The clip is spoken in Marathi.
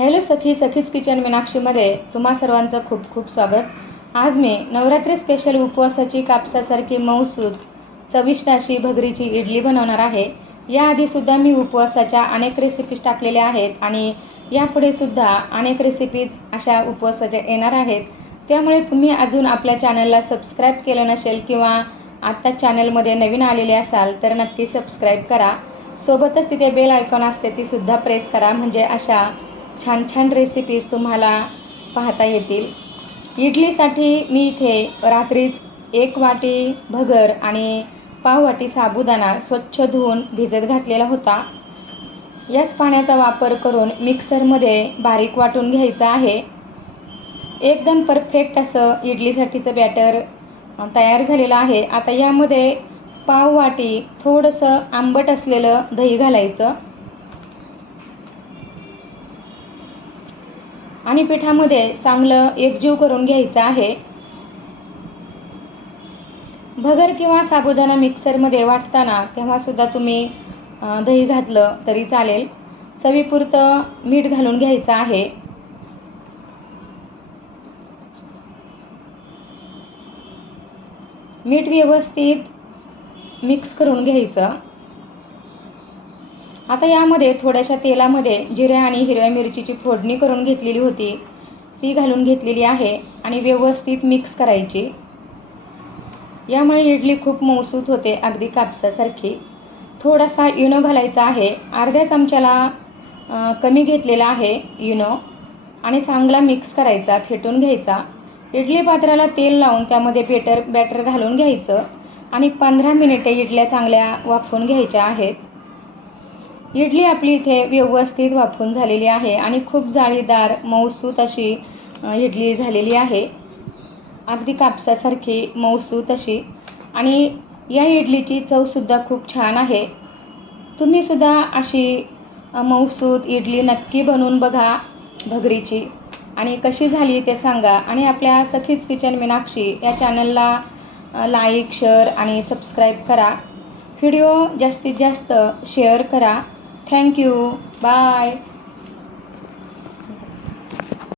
हॅलो सखी सखीच किचन मीनाक्षीमध्ये तुम्हा सर्वांचं खूप खूप स्वागत. आज मी नवरात्री स्पेशल उपवासाची कापसासारखी मऊसूद चविष्ट अशी भगरीची इडली बनवणार आहे. याआधीसुद्धा मी उपवासाच्या अनेक रेसिपीज टाकलेल्या आहेत आणि यापुढे सुद्धा अनेक रेसिपीज अशा उपवासाच्या येणार आहेत. त्यामुळे तुम्ही अजून आपल्या चॅनलला सबस्क्राईब केलं नसेल किंवा आत्ता चॅनलमध्ये नवीन आलेले असाल तर नक्की सबस्क्राईब करा. सोबतच तिथे बेल आयकॉन असते तीसुद्धा प्रेस करा. म्हणजे अशा छान छान रेसिपीज तुम्हाला पाहता येतील. इडलीसाठी मी इथे रात्रीच एक वाटी भगर आणि पाव वाटी साबुदाणा स्वच्छ धुवून भिजत घातलेला होता. याच पाण्याचा वापर करून मिक्सरमध्ये बारीक वाटून घ्यायचं आहे. एकदम परफेक्ट असं इडलीसाठीचं बॅटर तयार झालेलं आहे. आता यामध्ये पाव वाटी थोडंसं आंबट असलेलं दही घालायचं. आणि पिठामध्ये चांगलं एकजीव करून घ्यायचं आहे. भगर किंवा साबुदाणा मिक्सरमध्ये वाटताना तेव्हासुद्धा तुम्ही दही घातलं तरी चालेल. चवीपुरतं मीठ घालून घ्यायचं आहे. मीठ व्यवस्थित मिक्स करून घ्यायचं. आता यामध्ये थोड्याशा तेलामध्ये जिऱ्या आणि हिरव्या मिरचीची फोडणी करून घेतलेली होती. ती घालून घेतलेली आहे आणि व्यवस्थित मिक्स करायची. यामुळे इडली खूप मऊसूत होते अगदी कापसासारखी. थोडासा इनो घालायचा आहे. अर्ध्या चमच्याला कमी घेतलेला आहे इनो आणि चांगला मिक्स करायचा फेटून घ्यायचा. इडली पात्राला तेल लावून त्यामध्ये बेटर बॅटर घालून घ्यायचं आणि पंधरा मिनिटे इडल्या चांगल्या वाफवून घ्यायच्या आहेत. इडली आपली इथे व्यवस्थित वाफवून झालेली आहे आणि खूप जाळीदार मऊसूत अशी इडली झालेली आहे. अगदी कापसासारखी मऊसूत अशी. आणि या इडलीची चवसुद्धा खूप छान आहे. तुम्हीसुद्धा अशी मऊसूत इडली नक्की बनवून बघा भगरीची. आणि कशी झाली ते सांगा. आणि आपल्या सखीच किचन मीनाक्षी या चॅनलला लाईक शेअर आणि सबस्क्राईब करा. व्हिडिओ जास्तीत जास्त शेअर करा. Thank you. Bye.